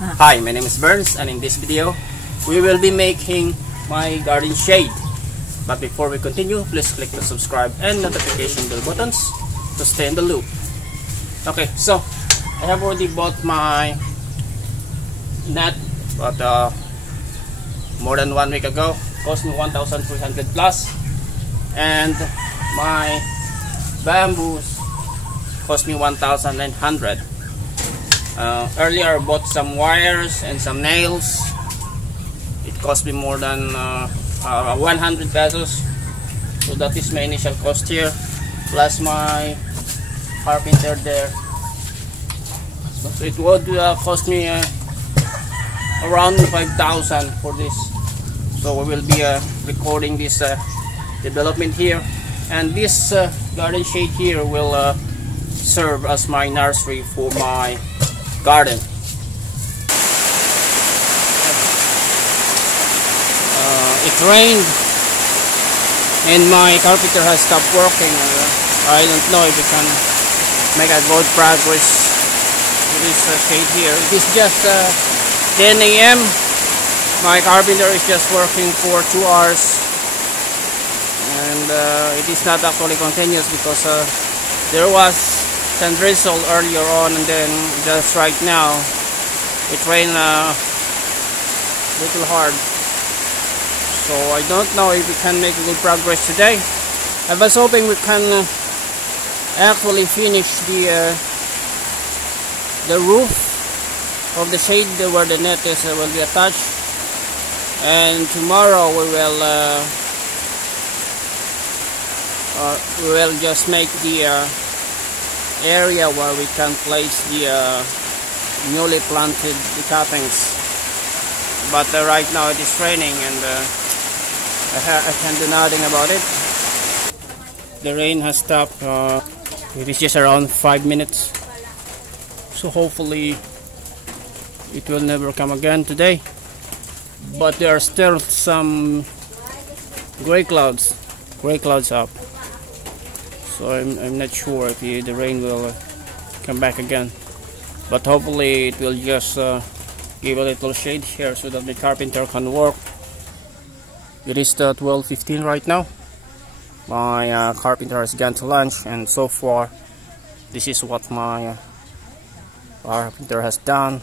Hi, my name is Burns, and in this video we will be making my garden shade. But before we continue, please click the subscribe and notification bell buttons to stay in the loop. Okay, so I have already bought my net, but more than 1 week ago. Cost me 1,300 plus, and my bamboos cost me 1,900. Earlier I bought some wires and some nails. It cost me more than 100 pesos. So that is my initial cost here, plus my carpenter there. So it would cost me around 5,000 for this. So we will be recording this development here, and this garden shade here will serve as my nursery for my garden. It rained and my carpenter has stopped working. I don't know if we can make a good progress with this shade here. It is just 10 a.m. My carpenter is just working for 2 hours, and it is not actually continuous because there was some drizzle earlier on, and then just right now it rained little hard. So I don't know if we can make a good progress today. I was hoping we can actually finish the roof of the shade where the net is will be attached. And tomorrow we will just make the area where we can place the newly planted cuttings. But right now it is raining, and I can do nothing about it. The rain has stopped. It is just around 5 minutes, so hopefully it will never come again today. But there are still some gray clouds up, so I'm not sure if the rain will come back again. But hopefully it will just give a little shade here so that the carpenter can work. It is 12:15 right now. My carpenter has gone to lunch, and so far this is what my carpenter has done.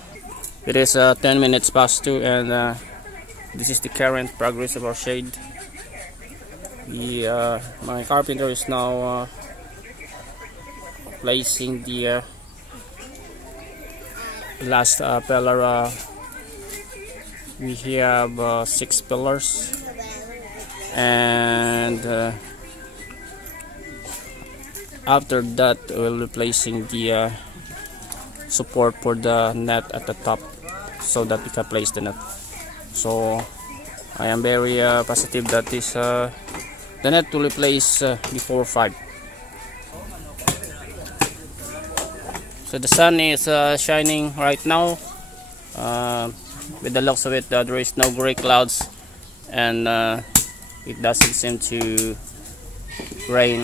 It is 10 minutes past 2, and this is the current progress of our shade. My carpenter is now placing the last pillar. We have 6 pillars, and after that we'll be placing the support for the net at the top so that we can place the net. So I am very positive that this the net will be placed before 5. So the sun is shining right now. With the looks of it, there is no gray clouds, and it doesn't seem to rain.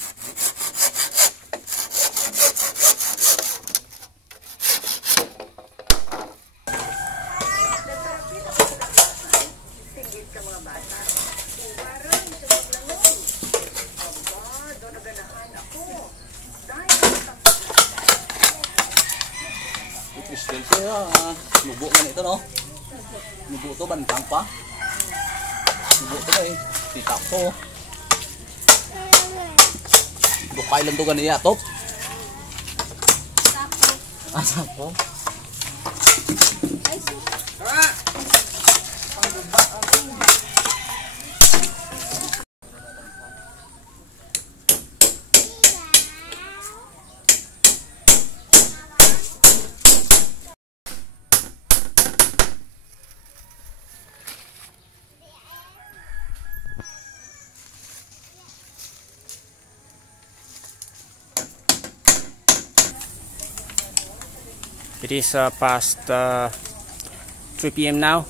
Nubo man ito, no? Nubo to, bantang pa. Nubo to eh. Titak to. Bukay lang to ganiya, top. Sapo. It is past 3 p.m. now,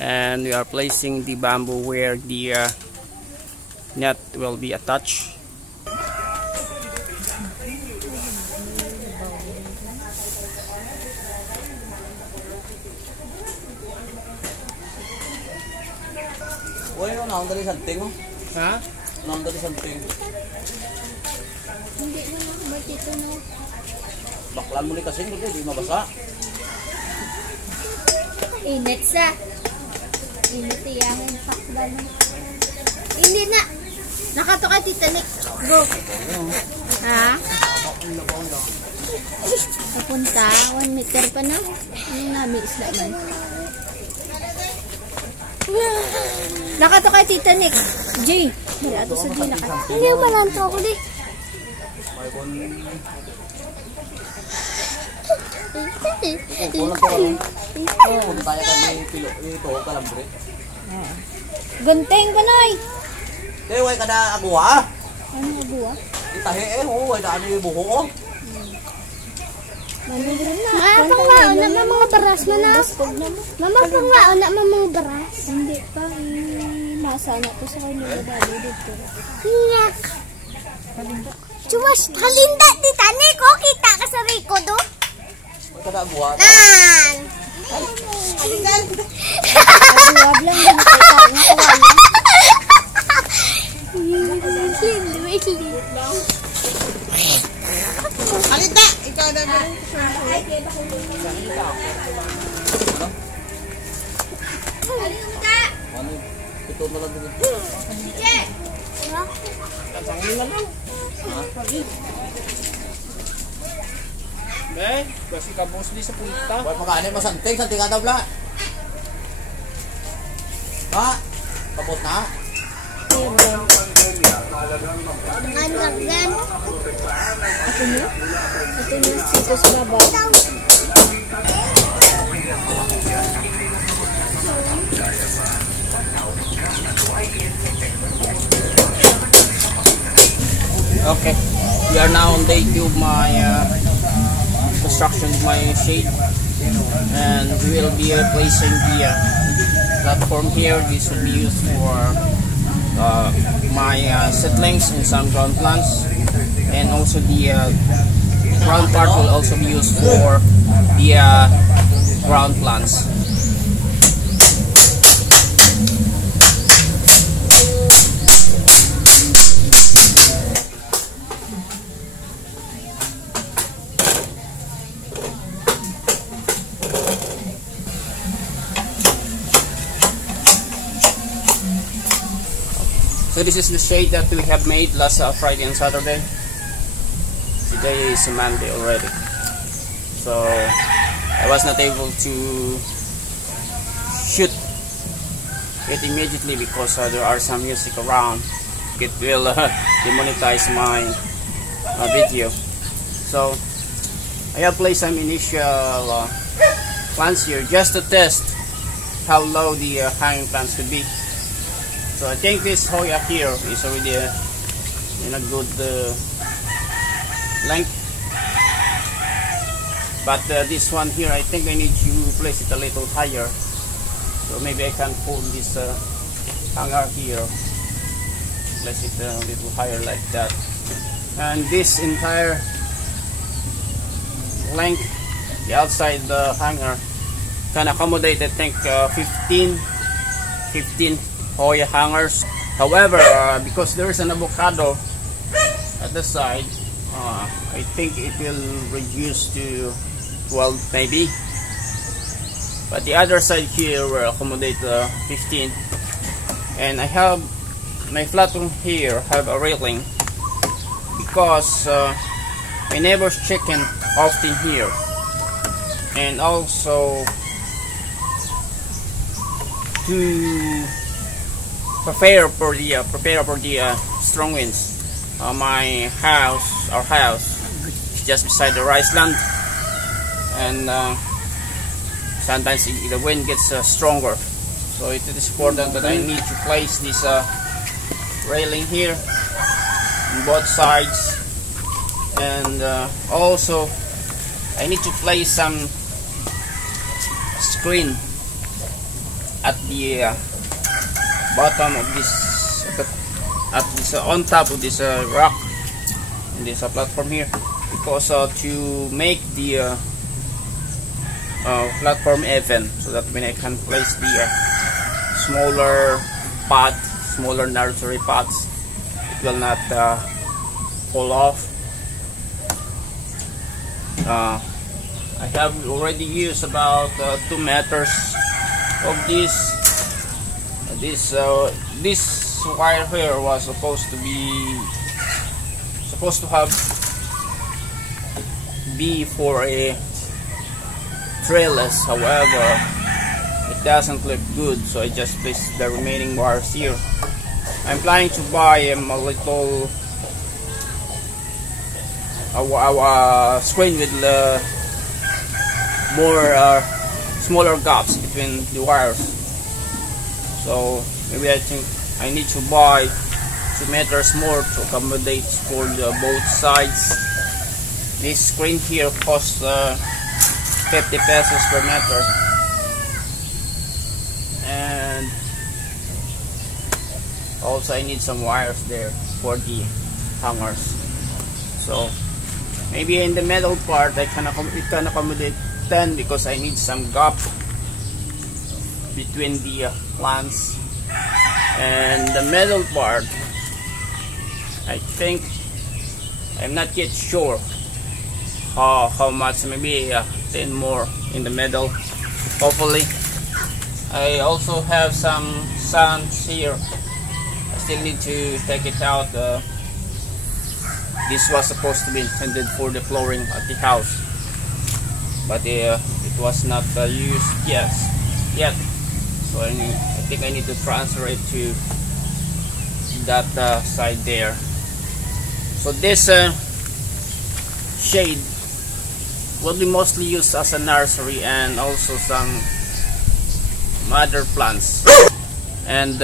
and we are placing the bamboo where the net will be attached. Uy, unang dari santing oh. Ha? Unang dari santing. Hindi na ako dito no. Baklan mo ni kasi hindi mabasa. Init sa. Init iyahin paklan. Hindi na. Nakato ka Titanic. Go. Ha? Papunta. 1 meter pa na. Ano namin isla man. Nakato ka Titanic. J. Wala to sa J. Hindi yung malanto ako di. Kung tayo kami pilo ito kalambre. Ganteng ka nay. Eh, way kada agwa. Ano buwa? Itahe way daan ni buho oh. Mapangwao na mga baras man na. Mama pangwao na mga baras. Hindi pa. Masa na to sa kanya dali dito. Nyak. Chuwas halinda Titanic ko kita ka sa Rico do. Way kada agwa. Nan. Halingan. Agwab lang din kita nga kawala. Alita, ikaw na ba? Ano? Ito na lang din. Eh, kasi kabos di sa punta. Way magani masanting santing ata bla. Ha? Tapos na. Nagagyan. Ito nyo? Ito nyo sito sa babaw. Okay, we are now on day 2 of my construction of my shade, and we will be placing the platform here. This will be used for my seedlings and some ground plants, and also the ground part will also be used for the ground plants. So this is the shade that we have made last Friday and Saturday. Today is Monday already. So I was not able to shoot it immediately because there are some music around. It will demonetize my video. So I have placed some initial plants here just to test how low the hanging plants could be. So I think this Hoya here is already in a good length, but this one here I think I need to place it a little higher. So maybe I can pull this hanger here, place it a little higher like that, and this entire length, the outside the hanger, can accommodate I think 15 Hoya hangers. However, because there is an avocado at the side, I think it will reduce to 12 maybe, but the other side here will accommodate 15. And I have my flat room here have a railing because my neighbor's chicken often here, and also to prepare for the strong winds. My house, our house, is just beside the rice land, and sometimes the wind gets stronger. So it is important that I need to place this railing here on both sides, and also I need to place some screen at the bottom of this, on top of this rock in this platform here, because to make the platform even, so that when I can place the smaller pot, smaller nursery pots. It will not fall off. I have already used about 2 meters of this. This wire here was supposed to have be for a trellis. However, it doesn't look good, so I just placed the remaining wires here. I'm planning to buy a little screen with more smaller gaps between the wires. So maybe I think I need to buy 2 meters more to accommodate for both sides. This screen here costs 50 pesos per meter, and also I need some wires there for the hangers. So maybe in the middle part it can accommodate 10, because I need some gap between the plants. And the middle part, I think, I'm not yet sure how much, maybe 10 more in the middle, hopefully. I also have some sands here. I still need to take it out. This was supposed to be intended for the flooring at the house, but it was not used yet. So I think I need to transfer it to that side there. So this shade will be mostly used as a nursery, and also some mother plants. And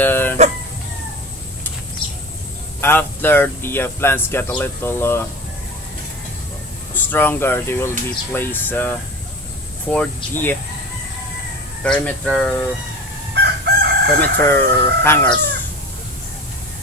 after the plants get a little stronger, they will be placed for the perimeter hangers.